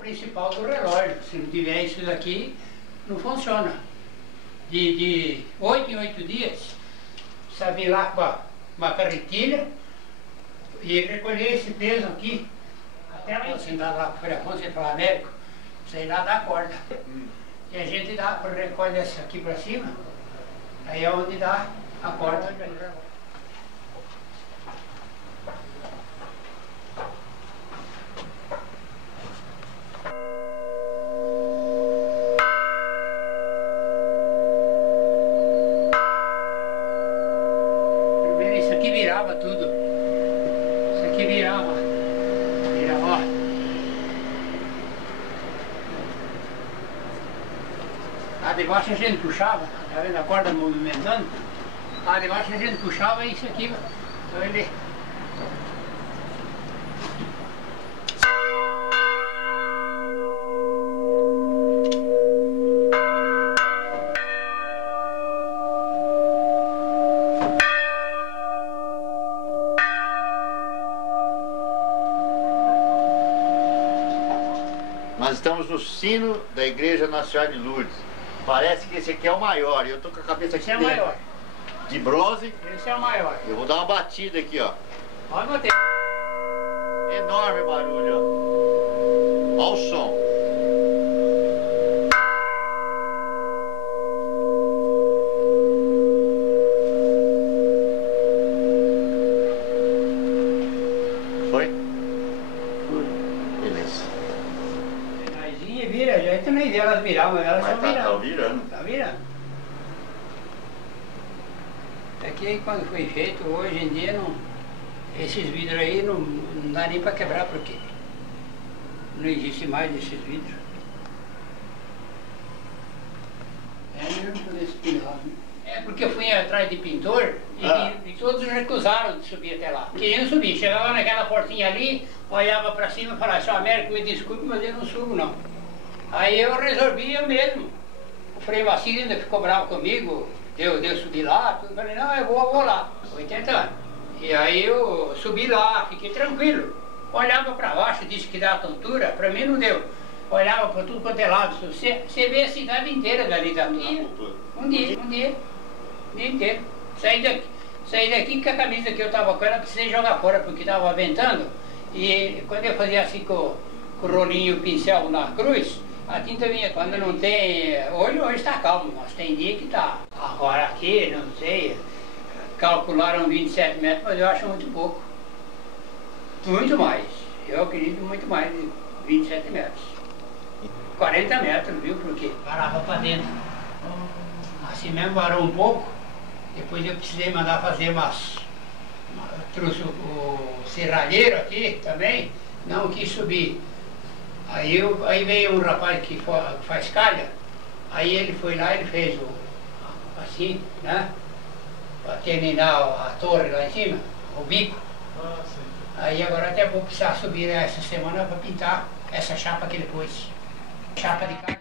Principal do relógio. Se não tiver isso daqui, não funciona. De 8 em 8 dias, precisa vir lá com uma carretilha e recolher esse peso aqui, até lá sentado lá com o Frei Afonso e falar médico, sei lá dá corda. E a gente recolhe essa aqui para cima, aí é onde dá a corda. Virava tudo. Isso aqui virava. Virava, ó. Lá debaixo a gente puxava, tá vendo a corda movimentando? Lá debaixo a gente puxava isso aqui, então ele... Nós estamos no sino da Igreja Nacional de Lourdes. Parece que esse aqui é o maior. Eu tô com a cabeça aqui esse é o maior. De bronze. Esse é o maior. Eu vou dar uma batida aqui, ó. Pode bater. Enorme barulho, ó. Olha o som. Foi? Beleza. Vira, a gente nem vê elas virar, mas elas estão virando. Tá virando. Tá virando. É que quando foi feito, hoje em dia, não, esses vidros aí não dá nem para quebrar, porque não existe mais esses vidros. É mesmo por esse pinhal. É porque eu fui atrás de pintor e todos recusaram de subir até lá. Queriam subir, chegava naquela portinha ali, olhava para cima e falava, seu Américo, me desculpe, mas eu não subo não. Aí eu resolvi eu mesmo. O Frei Vacilo ainda ficou bravo comigo, deu subir lá, tudo. Falei, não, eu vou lá, 80 anos. E aí eu subi lá, fiquei tranquilo. Olhava para baixo, disse que dá tontura, para mim não deu. Olhava para tudo quanto é lado, você vê a cidade inteira dali da tontura. Um dia inteiro. Saí daqui com a camisa que eu estava com ela, precisei jogar fora porque estava ventando. E quando eu fazia assim com o rolinho e o pincel na cruz, a tinta vinha. Quando não tem, hoje está calmo, mas tem dia que está. Agora aqui, não sei, calcularam 27 metros, mas eu acho muito pouco. Muito mais. Eu acredito muito mais de 27 metros. 40 metros, viu? Porque parava para dentro. Assim mesmo varou um pouco. Depois eu precisei mandar fazer trouxe o serralheiro aqui também, não quis subir. Aí veio um rapaz que faz calha, aí ele foi lá e ele fez assim, né? Para terminar a torre lá em cima, o bico. Aí agora até vou precisar subir essa semana para pintar essa chapa que ele pôs. Chapa de calha.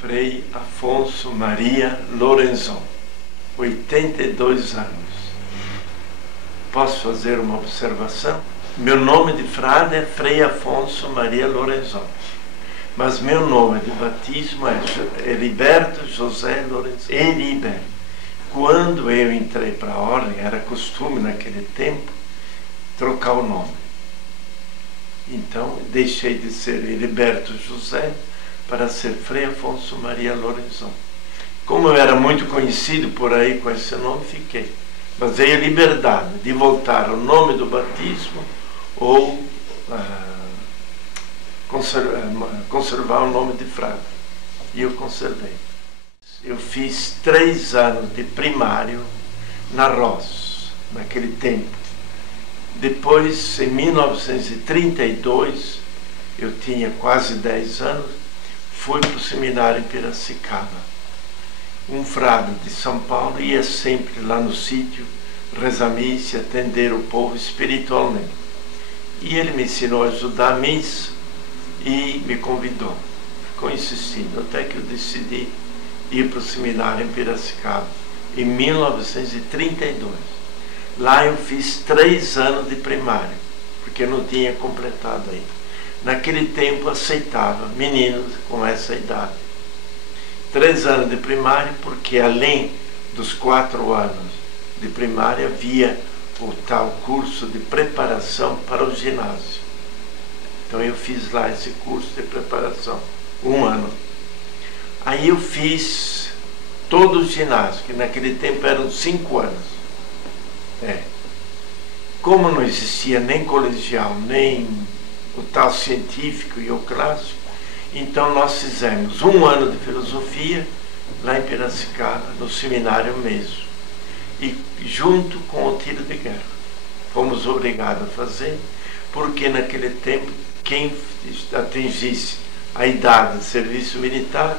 Frei Afonso Maria Lorenzon, 82 anos. Posso fazer uma observação? Meu nome de frade é Frei Afonso Maria Lorenzon, mas meu nome de batismo é Heriberto José Lorenzon. Heriberto. Quando eu entrei para a ordem, era costume naquele tempo trocar o nome. Então, deixei de ser Heriberto José para ser Frei Afonso Maria Lorenzon. Como eu era muito conhecido por aí com esse nome, fiquei. Mas veio a liberdade de voltar ao nome do batismo ou conservar o nome de frade. E eu conservei. Eu fiz 3 anos de primário na Ross, naquele tempo. Depois, em 1932, eu tinha quase 10 anos, fui para o seminário em Piracicaba. Um frade de São Paulo ia sempre lá no sítio rezar missa e atender o povo espiritualmente. E ele me ensinou a ajudar a missa e me convidou. Ficou insistindo, até que eu decidi ir para o seminário em Piracicaba, em 1932. Lá eu fiz 3 anos de primário, porque eu não tinha completado ainda. Naquele tempo aceitava meninos com essa idade. 3 anos de primário, porque além dos 4 anos de primária havia o tal curso de preparação para o ginásio. Então eu fiz lá esse curso de preparação, 1 ano. Aí eu fiz todo o ginásio, que naquele tempo eram 5 anos. Como não existia nem colegial, nem o tal científico e o clássico, então nós fizemos 1 ano de filosofia lá em Piracicaba, no seminário mesmo, e junto com o tiro de guerra. Fomos obrigados a fazer, porque naquele tempo quem atingisse a idade de serviço militar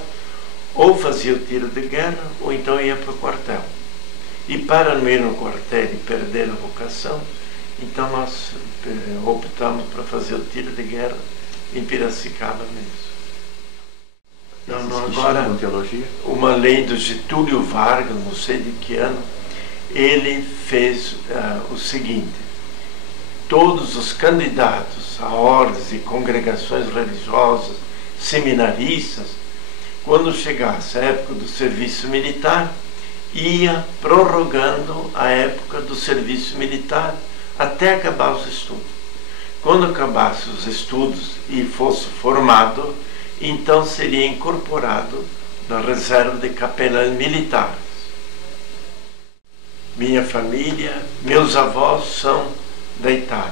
ou fazia o tiro de guerra ou então ia para o quartel. E para não ir no quartel e perder a vocação, então nós optamos para fazer o tiro de guerra em Piracicaba mesmo. Então, agora, uma lei do Getúlio Vargas, não sei de que ano, ele fez o seguinte: todos os candidatos a ordens e congregações religiosas, seminaristas, quando chegasse a época do serviço militar, ia prorrogando a época do serviço militar até acabar os estudos. Quando acabasse os estudos e fosse formado, então seria incorporado na reserva de capelães militares. Minha família, meus avós são da Itália,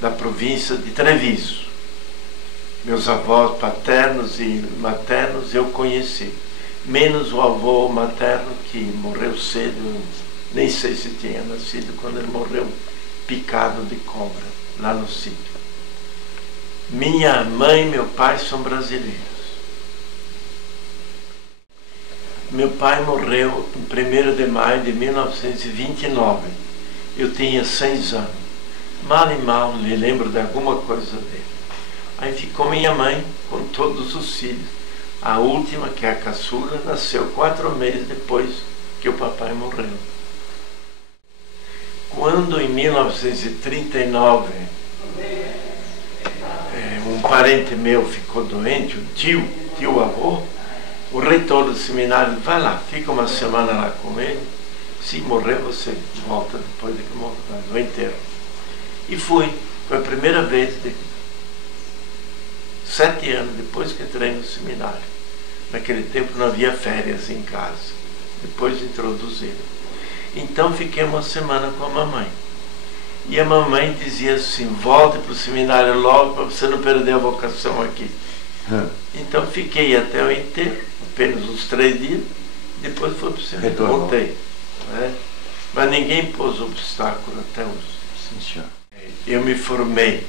da província de Treviso. Meus avós paternos e maternos eu conheci, menos o avô materno que morreu cedo, nem sei se tinha nascido quando ele morreu picado de cobra lá no sítio. Minha mãe e meu pai são brasileiros. Meu pai morreu em 1º de maio de 1929. Eu tinha 6 anos. Mal e mal me lembro de alguma coisa dele. Aí ficou minha mãe com todos os filhos. A última, que é a caçula, nasceu 4 meses depois que o papai morreu. Quando em 1939 um parente meu ficou doente, um tio avô, o reitor do seminário, vai lá, fica uma semana lá com ele, se morrer você volta depois de que morrer, no enterro. E foi a primeira vez, 7 anos depois que entrei no seminário. Naquele tempo não havia férias em casa, depois introduziram. Então fiquei uma semana com a mamãe. E a mamãe dizia assim, volte para o seminário logo para você não perder a vocação aqui. Então fiquei até o enterro, apenas uns 3 dias, depois fui para o seminário, voltei. Né? Mas ninguém pôs obstáculo até hoje. Sim, senhor. Eu me formei,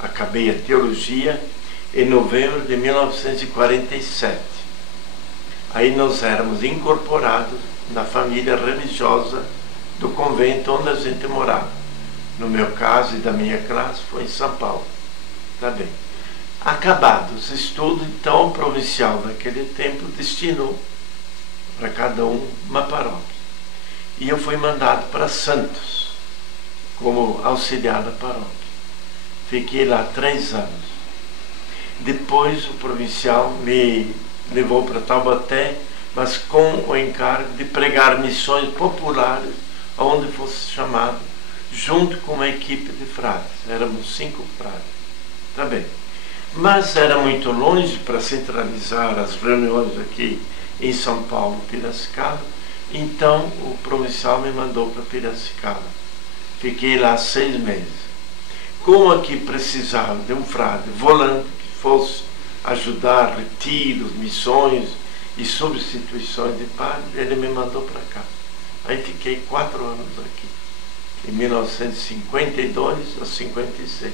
acabei a teologia em novembro de 1947. Aí nós éramos incorporados na família religiosa do convento onde a gente morava. No meu caso e da minha classe foi em São Paulo. Tá bem. Acabados os estudos, então o provincial daquele tempo destinou para cada um uma paróquia. E eu fui mandado para Santos como auxiliar da paróquia. Fiquei lá 3 anos. Depois o provincial me levou para Taubaté, mas com o encargo de pregar missões populares onde fosse chamado, junto com uma equipe de frades. Éramos 5 frades. Tá bem. Mas era muito longe para centralizar as reuniões aqui em São Paulo, Piracicaba. Então o provincial me mandou para Piracicaba. Fiquei lá 6 meses. Como aqui precisava de um frade volante que fosse ajudar retiros, missões e substituições de padre, ele me mandou para cá. Aí fiquei 4 anos aqui, de 1952 a 56.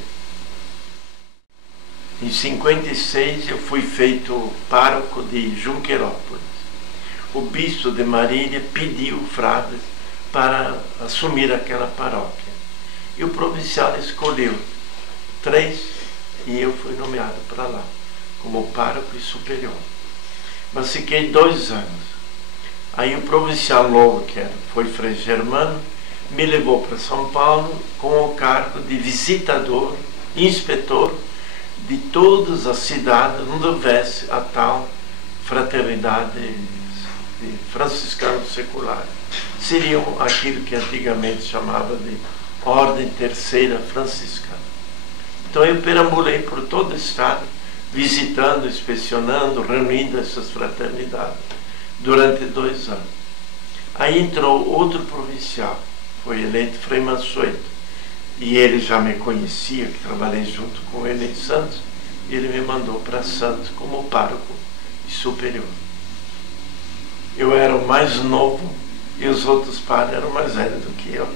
Em 56 eu fui feito pároco de Junquerópolis. O bispo de Marília pediu frades para assumir aquela paróquia. E o provincial escolheu 3 e eu fui nomeado para lá, como pároco e superior. Mas fiquei 2 anos. Aí o provincial novo, que foi Frei Germano, me levou para São Paulo com o cargo de visitador, inspetor de todas as cidades onde houvesse a tal fraternidade de franciscanos seculares. Seriam aquilo que antigamente chamava de Ordem Terceira Franciscana. Então eu perambulei por todo o estado, visitando, inspecionando, reunindo essas fraternidades durante 2 anos. Aí entrou outro provincial, foi eleito Frei Mansueto. E ele já me conhecia, que trabalhei junto com ele em Santos, e ele me mandou para Santos como pároco e superior. Eu era o mais novo e os outros padres eram mais velhos do que eu.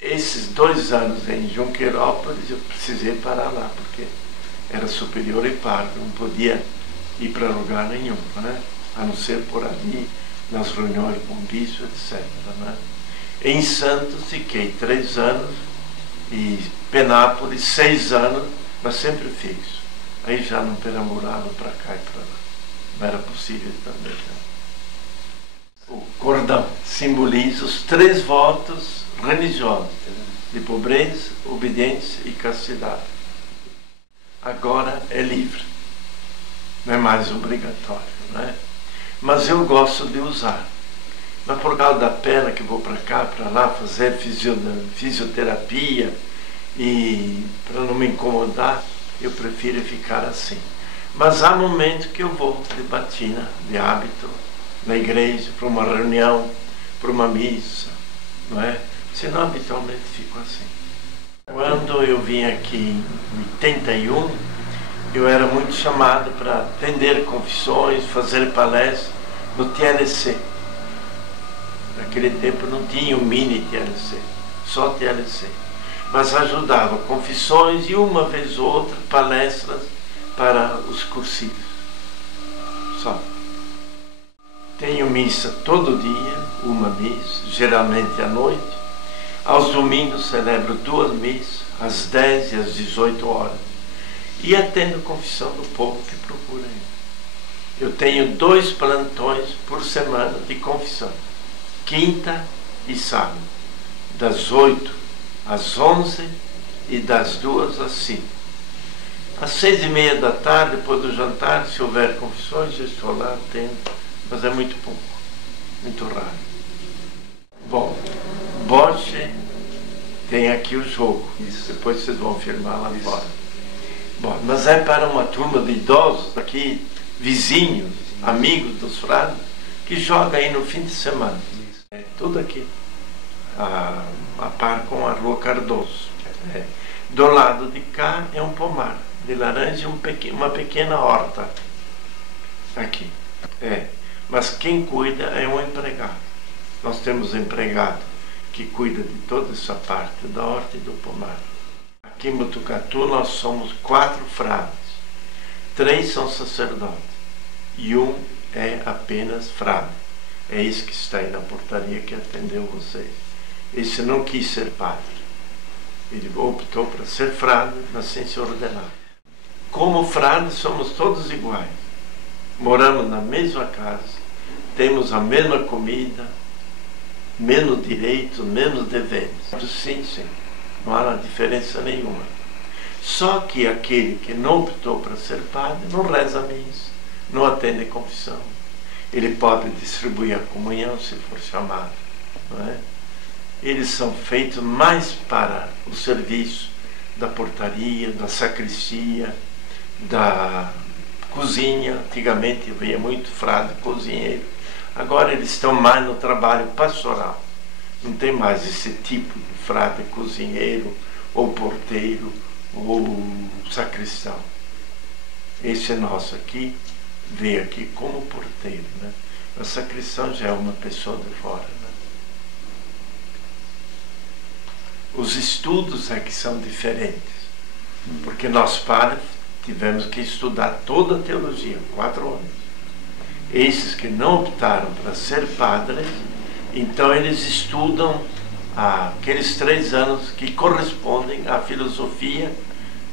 Esses 2 anos em Junquerópolis eu precisei parar lá, porque era superior e pároco, não podia ir para lugar nenhum, né? A não ser por ali, nas reuniões com o bispo, etc. Né? Em Santos fiquei 3 anos, e Penápolis 6 anos, mas sempre fixo. Aí já não perambulava para cá e para lá. Não era possível também. Né? O cordão simboliza os 3 votos religiosos, de pobreza, obediência e castidade. Agora é livre, não é mais obrigatório, não é? Mas eu gosto de usar. Mas por causa da perna que vou para cá, para lá, fazer fisioterapia e para não me incomodar, eu prefiro ficar assim. Mas há momentos que eu vou de batina, de hábito, na igreja, para uma reunião, para uma missa, não é? Senão habitualmente fico assim. Quando eu vim aqui em 81, eu era muito chamado para atender confissões, fazer palestras no TLC. Naquele tempo não tinha o mini TLC, só TLC. Mas ajudava confissões e uma vez ou outra palestras para os cursivos. Só. Tenho missa todo dia, uma missa, geralmente à noite. Aos domingos celebro 2 missas, às 10 e às 18 horas. E atendo confissão do povo que procura ele. Eu tenho 2 plantões por semana de confissão. Quinta e sábado. Das 8 às 11 e das 2 às 5. Às 6h30 da tarde, depois do jantar, se houver confissões, eu estou lá, atendo. Mas é muito pouco, muito raro. Bom, Boche tem aqui o jogo. Isso. Depois vocês vão filmar lá fora. Bom, mas é para uma turma de idosos aqui, vizinhos, amigos dos frades, que joga aí no fim de semana. É tudo aqui, a par com a Rua Cardoso. É. Do lado de cá é um pomar de laranja e uma pequena horta. Aqui. É. Mas quem cuida é um empregado. Nós temos um empregado que cuida de toda essa parte da horta e do pomar. Aqui em Botucatu nós somos 4 frades. 3 são sacerdotes e 1 é apenas frade. É esse que está aí na portaria que atendeu vocês. Esse não quis ser padre. Ele optou para ser frade, mas sem se ordenar. Como frades somos todos iguais. Moramos na mesma casa, temos a mesma comida, menos direitos, menos deveres. Sim, sim, não há diferença nenhuma. Só que aquele que não optou para ser padre não reza a missa, não atende a confissão. Ele pode distribuir a comunhão se for chamado, não é? Eles são feitos mais para o serviço da portaria, da sacristia, da cozinha. Antigamente havia muito frade cozinheiro. Agora eles estão mais no trabalho pastoral. Não tem mais esse tipo de frade cozinheiro, ou porteiro, ou sacristão. Esse nosso aqui veio aqui como porteiro, né? A sacristão já é uma pessoa de fora, né? Os estudos é que são diferentes, porque nós padres tivemos que estudar toda a teologia, 4 anos. Esses que não optaram para ser padres, então eles estudam aqueles 3 anos que correspondem à filosofia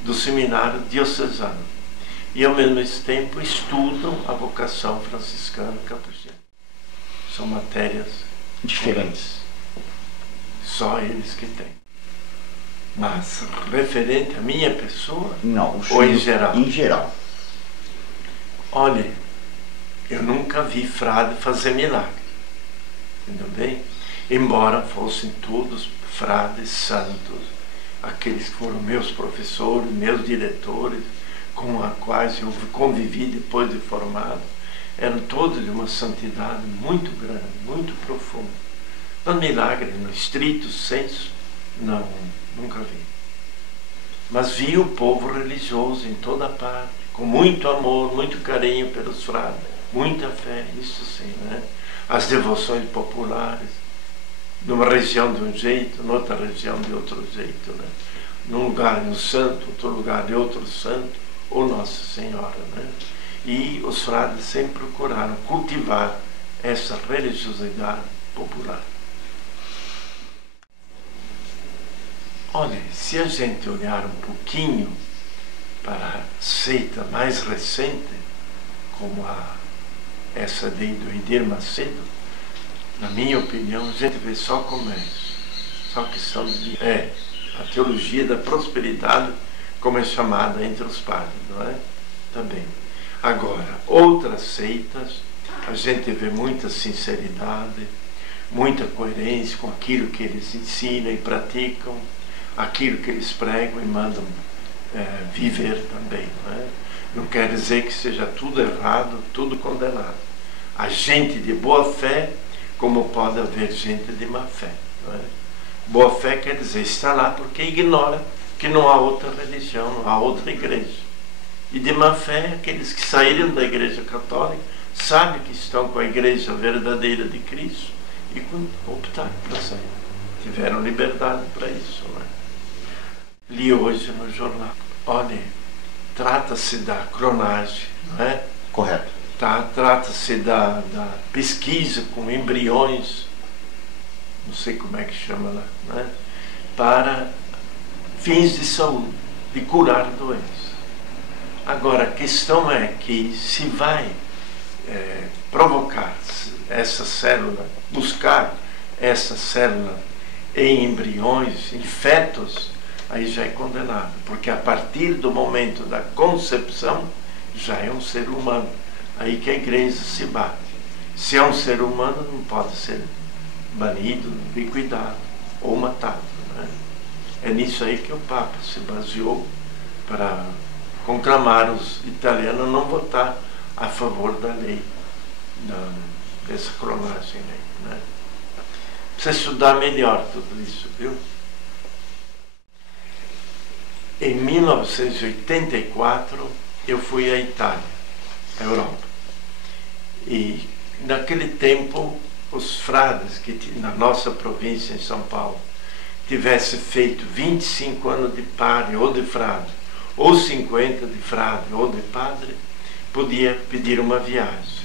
do seminário diocesano. E ao mesmo tempo estudam a vocação franciscana capucina. São matérias diferentes. Só eles que têm. Mas referente à minha pessoa? Não, ou em geral? Em geral. Olha, eu nunca vi frade fazer milagre. Entendeu bem? Embora fossem todos frades santos, aqueles que foram meus professores, meus diretores, com os quais eu convivi depois de formado, eram todos de uma santidade muito grande, muito profunda. Mas milagre, no estrito senso, não, nunca vi. Mas vi o povo religioso em toda parte, com muito amor, muito carinho pelos frades, muita fé, isso sim, né? As devoções populares, numa região de um jeito, noutra região de outro jeito, né? Num lugar um santo, outro lugar de outro santo, ou Nossa Senhora, né? E os frades sempre procuraram cultivar essa religiosidade popular. Olha, se a gente olhar um pouquinho para a seita mais recente, como essa de Edir Macedo, na minha opinião, a gente vê só comércio, só questão de... a teologia da prosperidade, como é chamada entre os padres, não é? Também. Agora, outras seitas, a gente vê muita sinceridade, muita coerência com aquilo que eles ensinam e praticam, aquilo que eles pregam e mandam viver também, não é? Não quer dizer que seja tudo errado, tudo condenado. Há gente de boa fé, como pode haver gente de má fé, não é? Boa fé quer dizer, está lá porque ignora que não há outra religião, não há outra igreja. E de má fé, aqueles que saíram da Igreja Católica sabem que estão com a Igreja verdadeira de Cristo e optaram para sair. Tiveram liberdade para isso. Né? Li hoje no jornal. Olha, trata-se da clonagem, não é? Correto. Trata-se da pesquisa com embriões, não sei como é que chama lá, né? Para fins de saúde, de curar doenças. Agora, a questão é que se vai provocar essa célula, buscar essa célula em embriões, em fetos, aí já é condenado, porque a partir do momento da concepção já é um ser humano. Aí que a igreja se bate. Se é um ser humano, não pode ser banido, liquidado ou matado. Né? É nisso aí que o Papa se baseou para conclamar os italianos a não votar a favor da lei, dessa clonagem aí, né? Precisa estudar melhor tudo isso, viu? Em 1984 eu fui à Itália, à Europa, e naquele tempo os frades que na nossa província em São Paulo tivesse feito 25 anos de padre ou de frade, ou 50 de frade ou de padre, podia pedir uma viagem.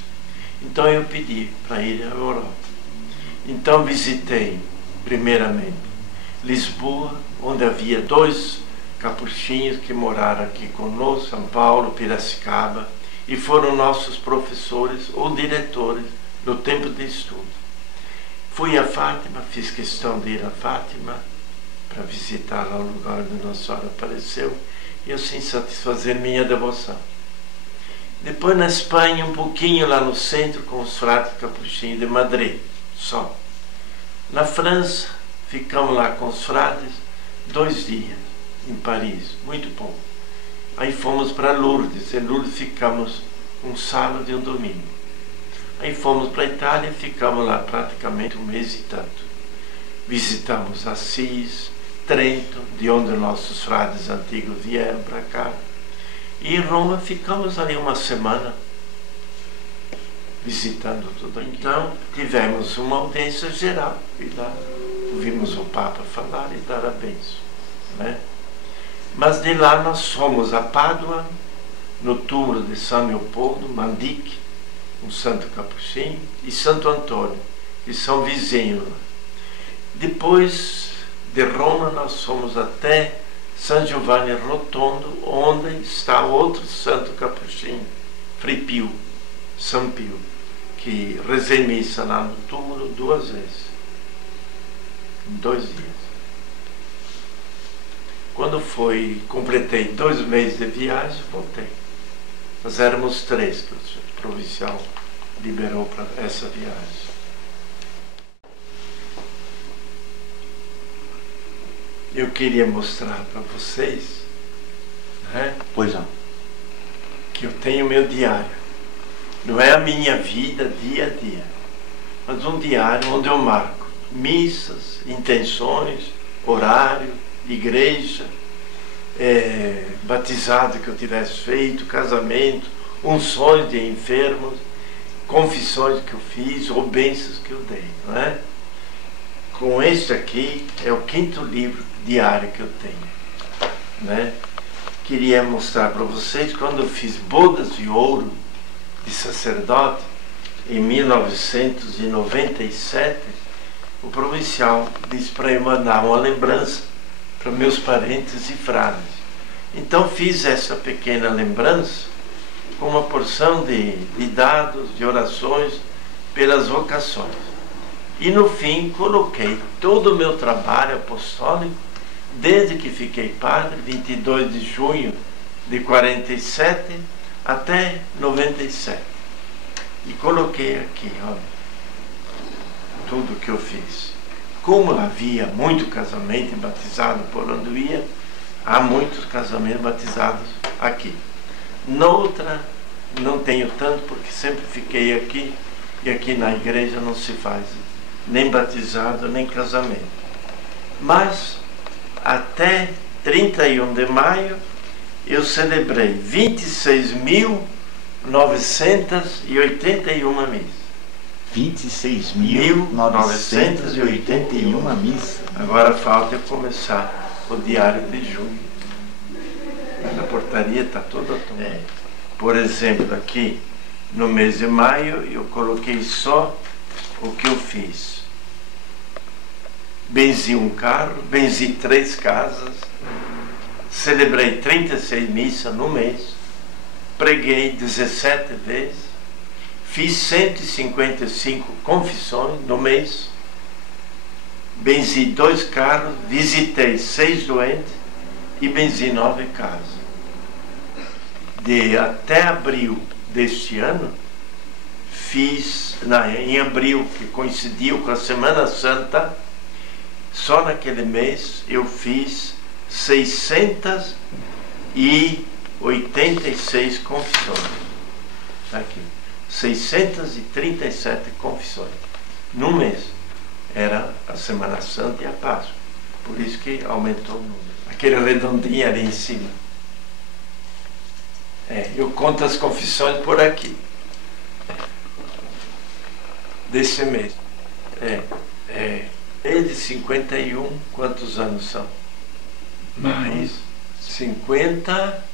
Então eu pedi para ir à Europa. Então visitei primeiramente Lisboa, onde havia 2 capuchinhos que moraram aqui conosco, São Paulo, Piracicaba, e foram nossos professores ou diretores no tempo de estudo. Fui a Fátima, fiz questão de ir a Fátima para visitar lá o lugar onde Nossa Senhora apareceu e assim satisfazer minha devoção. Depois na Espanha, um pouquinho lá no centro com os frades capuchinhos de Madrid, só. Na França, ficamos lá com os frades 2 dias, em Paris, muito pouco. Aí fomos para Lourdes, em Lourdes ficamos um sábado e um domingo. Aí fomos para a Itália e ficamos lá praticamente 1 mês e tanto. Visitamos Assis, Trento, de onde nossos frades antigos vieram para cá. E em Roma ficamos ali 1 semana, visitando tudo aqui. Então tivemos uma audiência geral, e lá ouvimos o Papa falar e dar a bênção, né? Mas de lá nós fomos a Pádua, no túmulo de São Leopoldo, Mandique, um santo capuchinho, e Santo Antônio, que são vizinhos lá. Depois de Roma nós fomos até San Giovanni Rotondo, onde está outro santo capuchinho, Frei Pio, São Pio, que rezei missa lá no túmulo 2 vezes, em 2 dias. Quando completei 2 meses de viagem, voltei. Nós éramos 3 que o provincial liberou para essa viagem. Eu queria mostrar para vocês, né? Pois não. Que eu tenho meu diário. Não é a minha vida dia a dia, mas um diário onde eu marco missas, intenções, horário, igreja, batizado que eu tivesse feito, casamento, unções de enfermos, confissões que eu fiz ou bênçãos que eu dei, não é? Com este aqui é o 5º livro diário que eu tenho, né? Queria mostrar para vocês quando eu fiz bodas de ouro de sacerdote em 1997, o provincial disse para eu mandar uma lembrança para meus parentes e frades. Então fiz essa pequena lembrança com uma porção de dados, de orações pelas vocações. E no fim coloquei todo o meu trabalho apostólico, desde que fiquei padre, 22 de junho de 47 até 97. E coloquei aqui, olha, tudo que eu fiz. Como havia muito casamento e batizado por onde eu ia, há muitos casamentos batizados aqui. Noutra, não tenho tanto, porque sempre fiquei aqui, e aqui na igreja não se faz nem batizado, nem casamento. Mas, até 31 de maio, eu celebrei 26.981 missas. 26.981 missas. Agora falta eu começar o diário de junho. A portaria está toda tomada. Por exemplo, aqui no mês de maio eu coloquei só o que eu fiz. Benzi um carro, benzi 3 casas, celebrei 36 missas no mês, preguei 17 vezes, fiz 155 confissões no mês, benzi 2 carros, visitei 6 doentes e benzi 9 casas. Até abril deste ano, fiz, em abril, que coincidiu com a Semana Santa, só naquele mês eu fiz 686 confissões. Está aqui. 637 confissões. Num mês. Era a Semana Santa e a Páscoa. Por isso que aumentou o número. Aquele redondinho ali em cima. Eu conto as confissões por aqui. Desse mês. De 51, quantos anos são? Mais 50,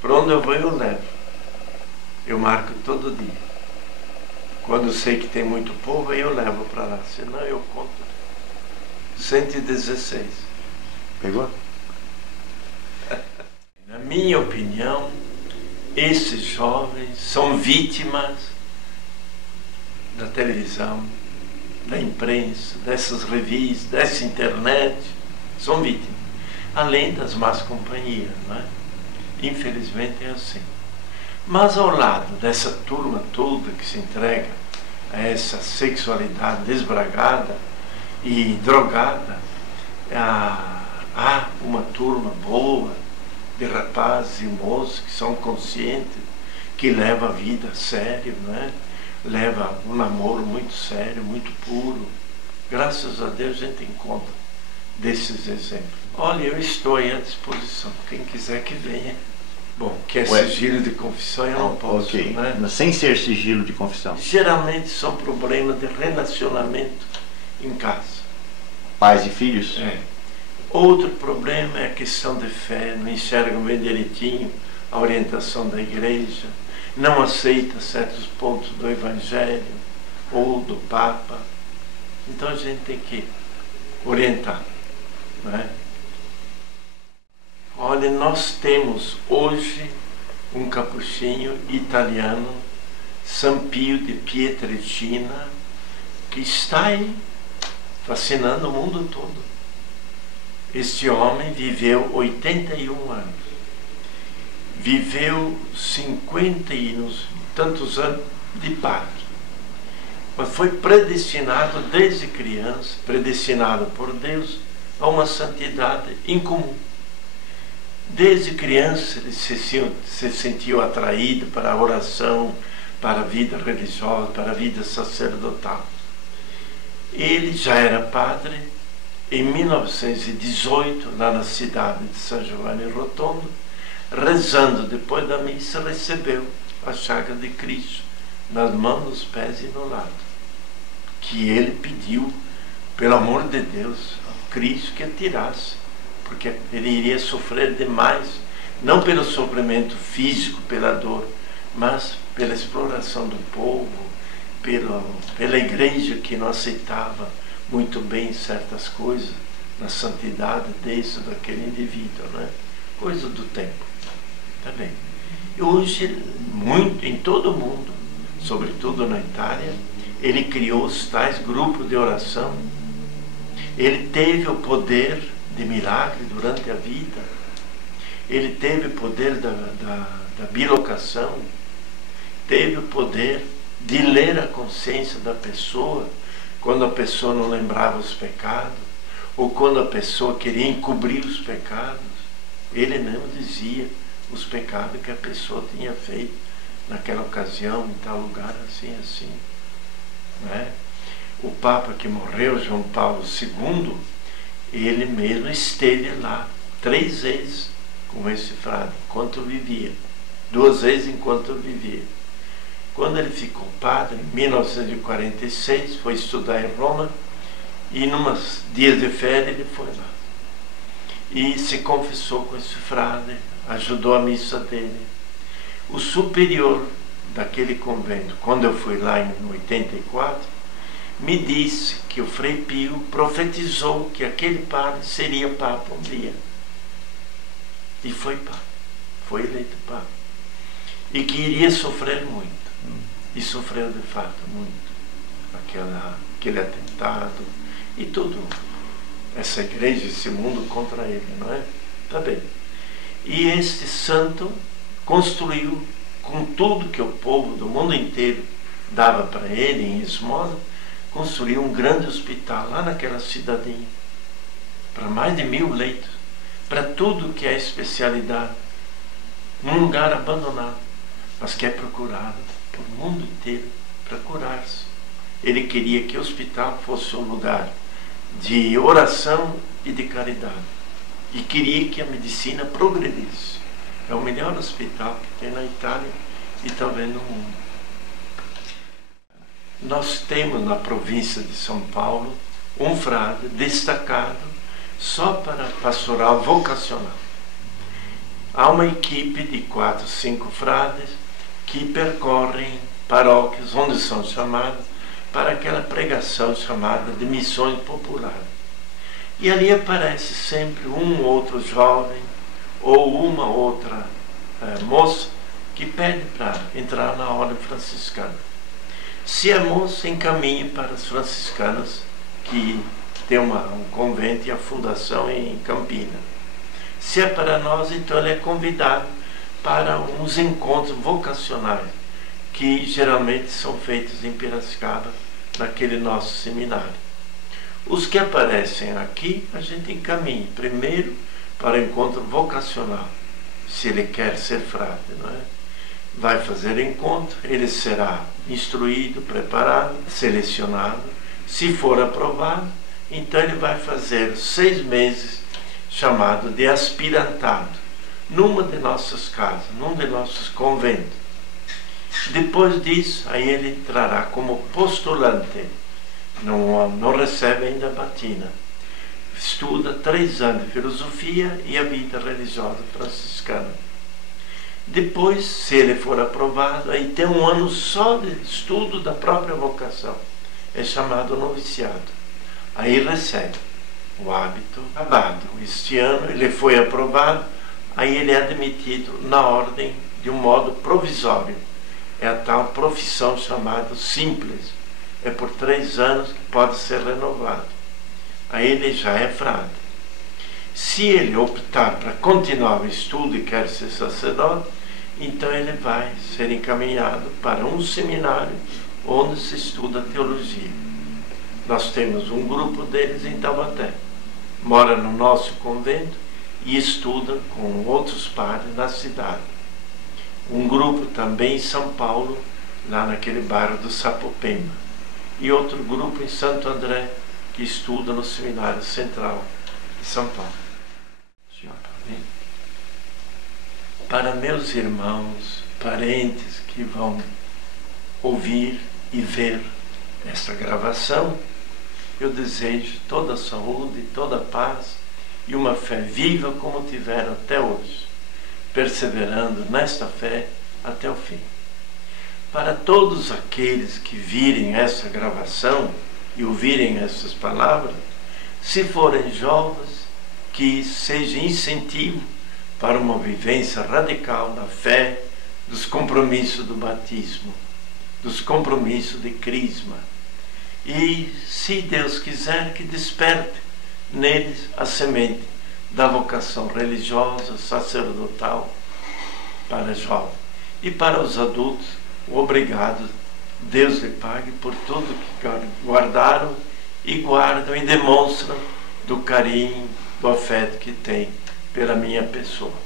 por onde eu vou eu levo. Eu marco todo dia. Quando sei que tem muito povo, aí eu levo para lá. Senão eu conto 116. Pegou? Na minha opinião, esses jovens são vítimas da televisão, da imprensa, dessas revistas, dessa internet, são vítimas. Além das más companhias, não é? Infelizmente é assim. Mas ao lado dessa turma toda que se entrega a essa sexualidade desbragada e drogada, há uma turma boa de rapazes e moços que são conscientes, que levam a vida a sério, não é? Leva um namoro muito sério, muito puro. Graças a Deus a gente encontra desses exemplos. Olha, eu estou aí à disposição. Quem quiser que venha. Bom, que é sigilo de confissão eu não posso, okay. Né? Sem ser sigilo de confissão. Geralmente são problemas de relacionamento em casa. Pais e filhos? Outro problema é a questão de fé. Não enxergam bem direitinho a orientação da igreja. Não aceita certos pontos do Evangelho ou do Papa. Então a gente tem que orientar, não é? Olha, nós temos hoje um capuchinho italiano, San Pio de Pietrelcina, que está aí fascinando o mundo todo. Este homem viveu 81 anos. Viveu 50 e tantos anos de padre, mas foi predestinado desde criança, predestinado por Deus a uma santidade incomum. Desde criança ele se sentiu atraído para a oração, para a vida religiosa, para a vida sacerdotal. Ele já era padre em 1918, lá na cidade de São Giovanni Rotondo. Rezando depois da missa, recebeu a chaga de Cristo nas mãos, nos pés e no lado, que ele pediu, pelo amor de Deus, a Cristo que tirasse, porque ele iria sofrer demais, não pelo sofrimento físico, pela dor, mas pela exploração do povo, pela igreja que não aceitava muito bem certas coisas, na santidade desse ou daquele indivíduo, né? Coisa do tempo. Tá bem. E hoje, muito, em todo o mundo, sobretudo na Itália, ele criou os tais grupos de oração. Ele teve o poder de milagre durante a vida. Ele teve o poder da bilocação. Teve o poder de ler a consciência da pessoa quando a pessoa não lembrava os pecados, ou quando a pessoa queria encobrir os pecados. Ele mesmo dizia os pecados que a pessoa tinha feito naquela ocasião, em tal lugar, assim, assim. Né? O Papa que morreu, João Paulo II, ele mesmo esteve lá 3 vezes com esse frade, enquanto vivia. 2 vezes enquanto vivia. Quando ele ficou padre, em 1946, foi estudar em Roma, e numas dias de férias ele foi lá. E se confessou com esse frade, ajudou a missa dele. O superior daquele convento, quando eu fui lá em 84, me disse que o Frei Pio profetizou que aquele padre seria papa um dia. E foi papa, foi eleito papa. E que iria sofrer muito. E sofreu de fato muito. Aquele atentado e tudo. Essa igreja, esse mundo contra ele, não é? Tá bem. E este santo construiu, com tudo que o povo do mundo inteiro dava para ele em esmola, construiu um grande hospital lá naquela cidadinha, para mais de 1000 leitos, para tudo que é especialidade, num lugar abandonado, mas que é procurado pelo mundo inteiro para curar-se. Ele queria que o hospital fosse um lugar de oração e de caridade, e queria que a medicina progredisse. É o melhor hospital que tem na Itália e também no mundo. Nós temos na província de São Paulo um frade destacado só para pastoral vocacional. Há uma equipe de 4, 5 frades que percorrem paróquias onde são chamados para aquela pregação chamada de missões populares. E ali aparece sempre um outro jovem ou uma outra moça que pede para entrar na ordem franciscana. Se é moça, encaminha para as franciscanas, que tem um convento e a fundação em Campina. Se é para nós, então ele é convidado para uns encontros vocacionais, que geralmente são feitos em Piracicaba, naquele nosso seminário. Os que aparecem aqui, a gente encaminha primeiro para o encontro vocacional, se ele quer ser frade, não é? Vai fazer encontro, ele será instruído, preparado, selecionado. Se for aprovado, então ele vai fazer 6 meses, chamado de aspirantado, numa de nossas casas, num de nossos conventos. Depois disso, aí ele entrará como postulante, não recebe ainda batina. Estuda 3 anos de filosofia e a vida religiosa franciscana. Depois, se ele for aprovado, aí tem 1 ano só de estudo da própria vocação. É chamado noviciado. Aí recebe o hábito abado. Este ano ele foi aprovado, aí ele é admitido na ordem de um modo provisório. É a tal profissão chamada simples. É por 3 anos que pode ser renovado. Aí ele já é frade. Se ele optar para continuar o estudo e quer ser sacerdote, então ele vai ser encaminhado para um seminário onde se estuda teologia. Nós temos um grupo deles em Taubaté. Mora no nosso convento e estuda com outros padres na cidade. Um grupo também em São Paulo, lá naquele bairro do Sapopemba. E outro grupo em Santo André, que estuda no Seminário Central de São Paulo. Para meus irmãos, parentes que vão ouvir e ver esta gravação, eu desejo toda a saúde, toda a paz e uma fé viva como tiveram até hoje, perseverando nesta fé até o fim. Para todos aqueles que virem essa gravação e ouvirem essas palavras, se forem jovens, que seja incentivo para uma vivência radical da fé, dos compromissos do batismo, dos compromissos de crisma. E, se Deus quiser, que desperte neles a semente da vocação religiosa, sacerdotal, para jovens. E para os adultos, o obrigado, Deus lhe pague por tudo que guardaram e guardam e demonstram do carinho, do afeto que tem pela minha pessoa.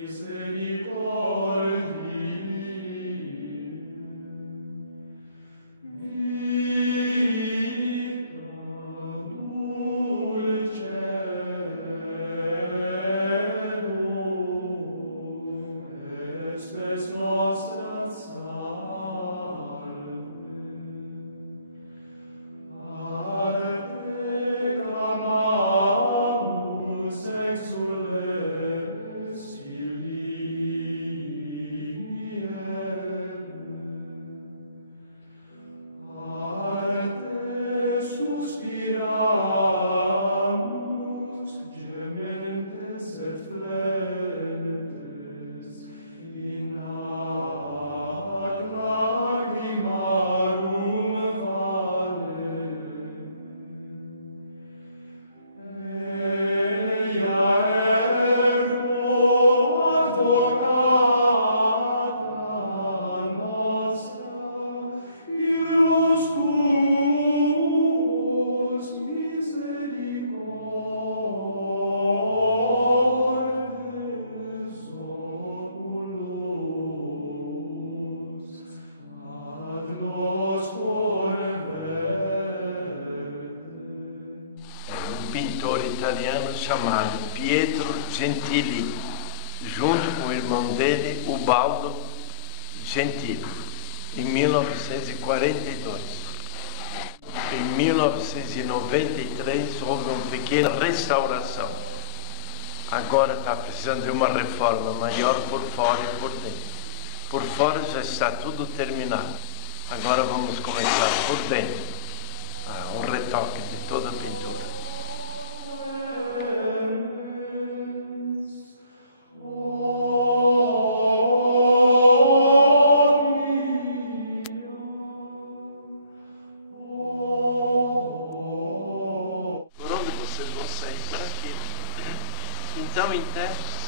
Misericordia pintor italiano chamado Pietro Gentili, junto com o irmão dele, Ubaldo Gentili, em 1942. Em 1993 houve uma pequena restauração. Agora está precisando de uma reforma maior por fora e por dentro. Por fora já está tudo terminado. Agora vamos começar por dentro. Um retoque de toda a pintura. Por onde vocês vão sair? Por aqui. Então, em teste,